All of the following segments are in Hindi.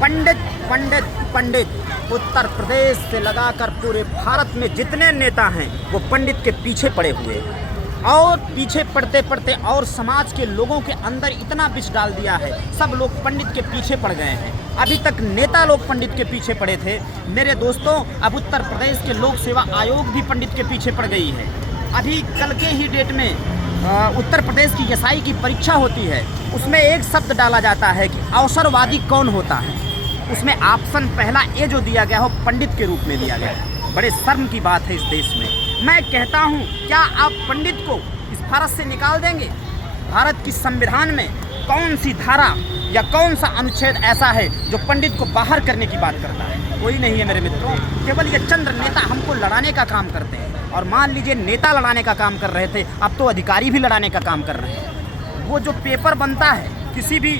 पंडित पंडित पंडित उत्तर प्रदेश से लगाकर पूरे भारत में जितने नेता हैं वो पंडित के पीछे पड़े हुए हैं और पीछे पड़ते पड़ते और समाज के लोगों के अंदर इतना विष डाल दिया है, सब लोग पंडित के पीछे पड़ गए हैं। अभी तक नेता लोग पंडित के पीछे पड़े थे मेरे दोस्तों, अब उत्तर प्रदेश के लोक सेवा आयोग भी पंडित के पीछे पड़ गई है। अभी कल के ही डेट में उत्तर प्रदेश की एसआई की परीक्षा होती है, उसमें एक शब्द डाला जाता है कि अवसरवादी कौन होता है। उसमें ऑप्शन पहला ए जो दिया गया हो पंडित के रूप में दिया गया है। बड़े शर्म की बात है इस देश में। मैं कहता हूं, क्या आप पंडित को इस भारत से निकाल देंगे? भारत की संविधान में कौन सी धारा या कौन सा अनुच्छेद ऐसा है जो पंडित को बाहर करने की बात करता है? कोई नहीं है मेरे मित्रों। केवल ये चंद्र नेता हमको लड़ाने का काम करते हैं। और मान लीजिए नेता लड़ाने का काम कर रहे थे, अब तो अधिकारी भी लड़ाने का काम कर रहे हैं। वो जो पेपर बनता है, किसी भी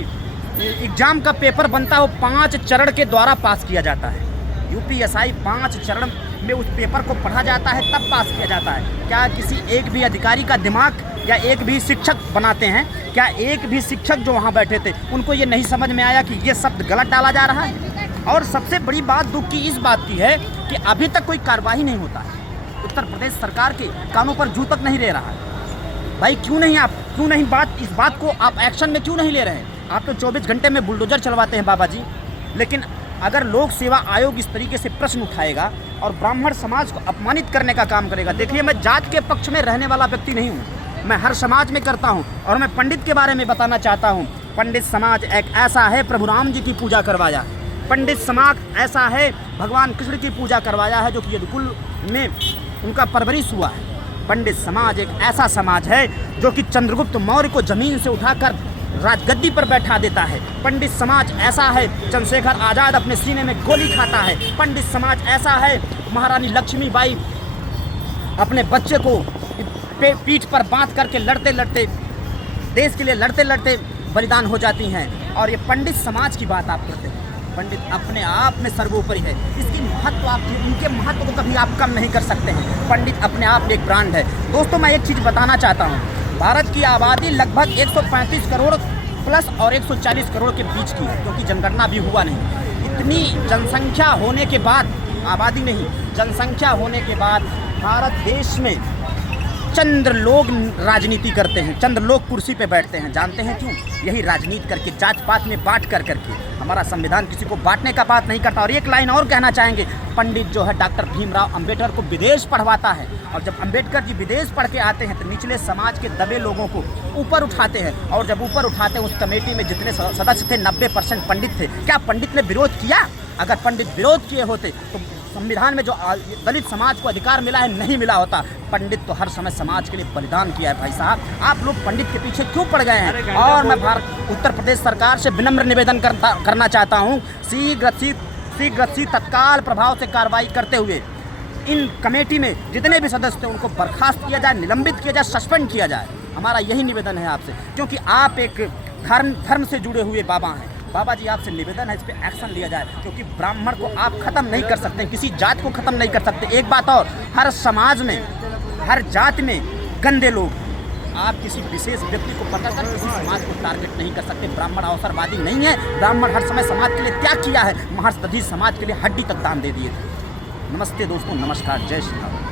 एग्जाम का पेपर बनता है, वो 5 चरण के द्वारा पास किया जाता है। यूपीएसआई 5 चरण में उस पेपर को पढ़ा जाता है, तब पास किया जाता है। क्या किसी एक भी अधिकारी का दिमाग या एक भी शिक्षक बनाते हैं? क्या एक भी शिक्षक जो वहाँ बैठे थे उनको ये नहीं समझ में आया कि ये शब्द गलत डाला जा रहा है? और सबसे बड़ी बात दुख की इस बात की है कि अभी तक कोई कार्रवाई नहीं होता है। उत्तर प्रदेश सरकार के कानों पर जू तक नहीं ले रहा है। भाई क्यों नहीं इस बात को आप एक्शन में क्यों नहीं ले रहे हैं? आप तो 24 घंटे में बुलडोजर चलवाते हैं बाबा जी। लेकिन अगर लोक सेवा आयोग इस तरीके से प्रश्न उठाएगा और ब्राह्मण समाज को अपमानित करने का काम करेगा, देखिए मैं जात के पक्ष में रहने वाला व्यक्ति नहीं हूँ, मैं हर समाज में करता हूँ। और मैं पंडित के बारे में बताना चाहता हूँ, पंडित समाज एक ऐसा है, प्रभु राम जी की पूजा करवाया। पंडित समाज ऐसा है, भगवान कृष्ण की पूजा करवाया है, जो कि यदुकुल में उनका परवरिश हुआ है। पंडित समाज एक ऐसा समाज है जो कि चंद्रगुप्त मौर्य को जमीन से उठाकर राजगद्दी पर बैठा देता है। पंडित समाज ऐसा है, चंद्रशेखर आज़ाद अपने सीने में गोली खाता है। पंडित समाज ऐसा है, महारानी लक्ष्मीबाई अपने बच्चे को पीठ पर बांध करके लड़ते लड़ते देश के लिए लड़ते बलिदान हो जाती हैं। और ये पंडित समाज की बात आप करते हैं। पंडित अपने आप में सर्वोपरि है, इसकी महत्व आप उनके महत्व को कभी आप कम नहीं कर सकते हैं। पंडित अपने आप में एक ब्रांड है। दोस्तों मैं एक चीज़ बताना चाहता हूँ, भारत की आबादी लगभग 135 करोड़ प्लस और 140 करोड़ के बीच की है, क्योंकि जनगणना भी हुआ नहीं। इतनी जनसंख्या होने के बाद, आबादी नहीं जनसंख्या होने के बाद, भारत देश में चंद्र लोग राजनीति करते हैं, चंद्र लोग कुर्सी पे बैठते हैं। जानते हैं क्यों? यही राजनीति करके, जात पात में बांट करके। हमारा संविधान किसी को बांटने का बात नहीं करता। और एक लाइन और कहना चाहेंगे, पंडित जो है डॉक्टर भीमराव अंबेडकर को विदेश पढ़वाता है। और जब अंबेडकर जी विदेश पढ़ के आते हैं तो निचले समाज के दबे लोगों को ऊपर उठाते हैं। और जब ऊपर उठाते हैं, उस कमेटी में जितने सदस्य थे 90% पंडित थे। क्या पंडित ने विरोध किया? अगर पंडित विरोध किए होते तो संविधान में जो दलित समाज को अधिकार मिला है नहीं मिला होता। पंडित तो हर समय समाज के लिए बलिदान किया है। भाई साहब, आप लोग पंडित के पीछे क्यों पड़ गए हैं? और मैं उत्तर प्रदेश सरकार से विनम्र निवेदन करना चाहता हूँ, शीघ्र तत्काल प्रभाव से कार्रवाई करते हुए इन कमेटी में जितने भी सदस्य थे उनको बर्खास्त किया जाए, निलंबित किया जाए, सस्पेंड किया जाए। हमारा यही निवेदन है आपसे, क्योंकि आप एक धर्म से जुड़े हुए बाबा हैं। बाबा जी आपसे निवेदन है, इस पर एक्शन लिया जाए, क्योंकि ब्राह्मण को आप ख़त्म नहीं कर सकते, किसी जात को ख़त्म नहीं कर सकते। एक बात और, हर समाज में, हर जात में गंदे लोग, आप किसी विशेष व्यक्ति को पकड़कर किसी समाज को टारगेट नहीं कर सकते। ब्राह्मण अवसरवादी नहीं है। ब्राह्मण हर समय समाज के लिए त्याग किया है, महर्षि दधीच समाज के लिए हड्डी तक दान दे दिए थे। नमस्ते दोस्तों, नमस्कार, जय श्री राम।